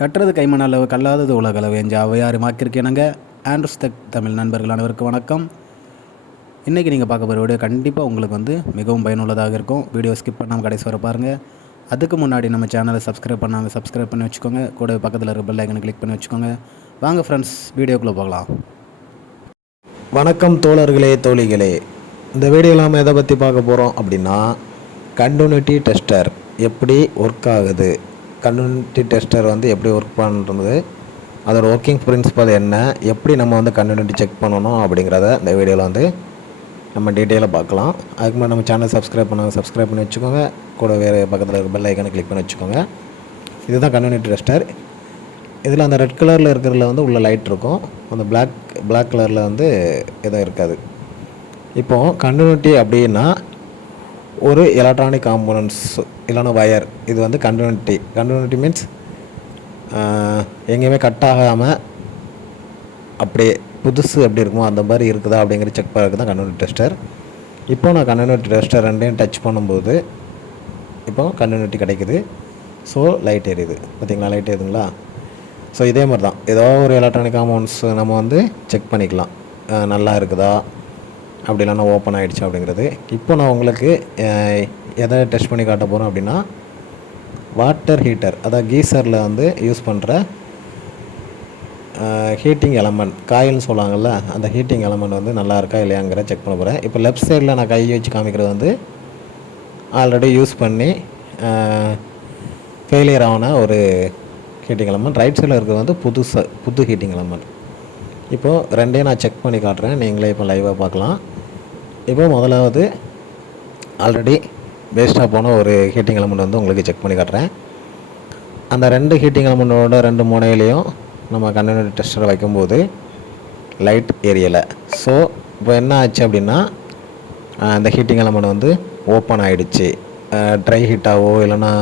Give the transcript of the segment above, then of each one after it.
கட்டுறது கைமண் அளவு கல்லாதது உலகளவு என்ற ஔவையாறு மாக்கிருக்கேனுங்க. ஆண்ட்ரூஸ் டெக் தமிழ் நண்பர்கள் அனைவருக்கும் வணக்கம். இன்றைக்கி நீங்கள் பார்க்க போகிற வீடியோ கண்டிப்பாக உங்களுக்கு மிகவும் பயனுள்ளதாக இருக்கும். வீடியோ ஸ்கிப் பண்ணாமல் கடைசி வரை பாருங்கள். அதுக்கு முன்னாடி நம்ம சேனலை சப்ஸ்கிரைப் பண்ணாமல் சப்ஸ்கிரைப் பண்ணி வச்சுக்கோங்க. கூட பக்கத்தில் இருக்க பெல் ஐக்கனை கிளிக் பண்ணி வச்சுக்கோங்க. வாங்க ஃப்ரெண்ட்ஸ், வீடியோக்குள்ளே போகலாம். வணக்கம் தோழர்களே, தோழிகளே. இந்த வீடியோவில் நாம் எதை பற்றி பார்க்க போகிறோம் அப்படின்னா, கண்டினியூட்டி டெஸ்டர் எப்படி ஒர்க் ஆகுது, கண்டினியூட்டி டெஸ்டர் எப்படி ஒர்க் பண்ணுறது, அதோட ஒர்க்கிங் பிரின்சிபல் என்ன, எப்படி நம்ம கண்டினியூட்டி செக் பண்ணணும் அப்படிங்கிறத இந்த வீடியோவில் நம்ம டீட்டெயிலாக பார்க்கலாம். அதுக்கு முன்னாடி நம்ம சேனல் சப்ஸ்கிரைப் பண்ணி வச்சுக்கோங்க. கூட வேறு பக்கத்தில் இருக்க பெல் ஐக்கனை கிளிக் பண்ணி வச்சுக்கோங்க. இதுதான் கண்டினியூட்டி டெஸ்டர். இதில் அந்த ரெட் கலரில் இருக்கிறதுல உள்ள லைட் இருக்கும், அந்த பிளாக் கலரில் எதுவும் இருக்காது. இப்போது கண்டினியூட்டி அப்படின்னா ஒரு எலக்ட்ரானிக் காம்போனன்ட்ஸ் இல்லைன்னா வயர், இது கண்டினியூட்டி மீன்ஸ் எங்கேயுமே கட் ஆகாமல் அப்படியே புதுசு எப்படி இருக்குமோ அந்த மாதிரி இருக்குதா அப்படிங்கிற செக் பண்ணுறது தான் கண்டினியூட்டி டெஸ்டர். இப்போ நான் கண்டினியூட்டி டெஸ்டர் ரெண்டையும் டச் பண்ணும்போது இப்போ கண்டினியூட்டி கிடைக்குது. ஸோ லைட் எரியுது, பார்த்திங்களா? லைட் எரியுதுங்களா? ஸோ இதே மாதிரி தான் ஏதோ ஒரு எலக்ட்ரானிக் காம்பவுண்ட்ஸ் நம்ம செக் பண்ணிக்கலாம், நல்லா இருக்குதா அப்படி இல்லைன்னா ஓப்பன் ஆகிடுச்சு அப்படிங்கிறது. இப்போ நான் உங்களுக்கு எதை டெஸ்ட் பண்ணி காட்ட போகிறேன் அப்படின்னா, வாட்டர் ஹீட்டர், அதாவது கீசரில் யூஸ் பண்ணுற ஹீட்டிங் எலமெண்ட், காயில்னு சொல்லுவாங்கள்ல, அந்த ஹீட்டிங் எலமெண்ட் நல்லா இருக்கா இல்லையாங்கிற செக் பண்ண போகிறேன். இப்போ லெஃப்ட் சைடில் நான் கை வச்சு காமிக்கிறது ஆல்ரெடி யூஸ் பண்ணி ஃபெயிலியர் ஆன ஒரு ஹீட்டிங் எலமெண்ட். ரைட் சைடில் இருக்கிறது புது ஹீட்டிங் எலமெண்ட். இப்போது ரெண்டையும் நான் செக் பண்ணி காட்டுறேன், நீங்களே இப்போ லைவாக பார்க்கலாம். இப்போ முதலாவது ஆல்ரெடி வேஸ்ட்டாக போன ஒரு ஹீட்டிங் எலமெண்ட் உங்களுக்கு செக் பண்ணி காட்டுறேன். அந்த ரெண்டு ஹீட்டிங் எலமெண்ட்டோட ரெண்டு முனையிலையும் நம்ம கண்டினியூட்டி டெஸ்டர் வைக்கும்போது லைட் எரியலை. ஸோ இப்போ என்ன ஆச்சு அப்படின்னா, அந்த ஹீட்டிங் எலமெண்ட் ஓப்பன் ஆகிடுச்சு. ட்ரை ஹீட்டாகவோ இல்லைன்னா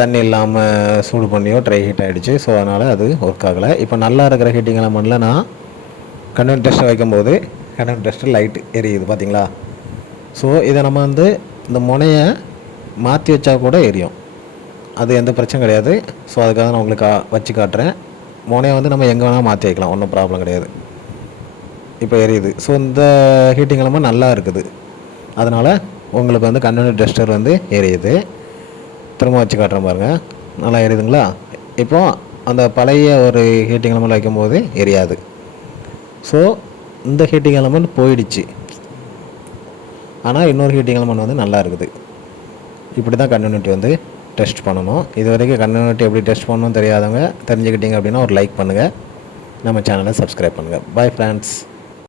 தண்ணி இல்லாமல் சூடு பண்ணியோ ட்ரை ஹீட் ஆகிடுச்சு. ஸோ அதனால் அது ஒர்க் ஆகலை. இப்போ நல்லா இருக்கிற ஹீட்டிங் எலமெண்ட்டில் நான் கண்டினியூட்டி டெஸ்டர் வைக்கும்போது கண்டினியூட்டி டெஸ்டர் லைட் எரியுது, பார்த்தீங்களா? ஸோ இதை நம்ம இந்த முனையை மாற்றி வச்சா கூட எரியும், அது எந்த பிரச்சனை கிடையாது. ஸோ அதுக்காக நான் உங்களுக்கு வச்சு காட்டுறேன். முனையை நம்ம எங்கே வேணால் மாற்றி வைக்கலாம், ஒன்றும் ப்ராப்ளம் கிடையாது. இப்போ எரியுது. ஸோ இந்த ஹீட்டிங் எலமெண்ட் நல்லா இருக்குது, அதனால் உங்களுக்கு கண்டினியூட்டி டெஸ்டர் எரியுது. திரும்ப வச்சு காட்டுறேன் பாருங்கள், நல்லா எரியுதுங்களா? இப்போது அந்த பழைய ஒரு ஹீட்டிங் எலமெண்ட் வைக்கும்போது எரியாது. ஸோ இந்த ஹீட்டிங் எலமெண்ட் போயிடுச்சு, ஆனால் இன்னொரு ஹீட்டிங் எலமெண்ட் நல்லா இருக்குது. இப்படி தான் கண்டினியூட்டி டெஸ்ட் பண்ணணும். இது வரைக்கும் கண்டினியூட்டி எப்படி டெஸ்ட் பண்ணணும்னு தெரியாதவங்க தெரிஞ்சுக்கிட்டீங்க அப்படின்னா ஒரு லைக் பண்ணுங்கள், நம்ம சேனலை சப்ஸ்கிரைப் பண்ணுங்கள். Bye friends.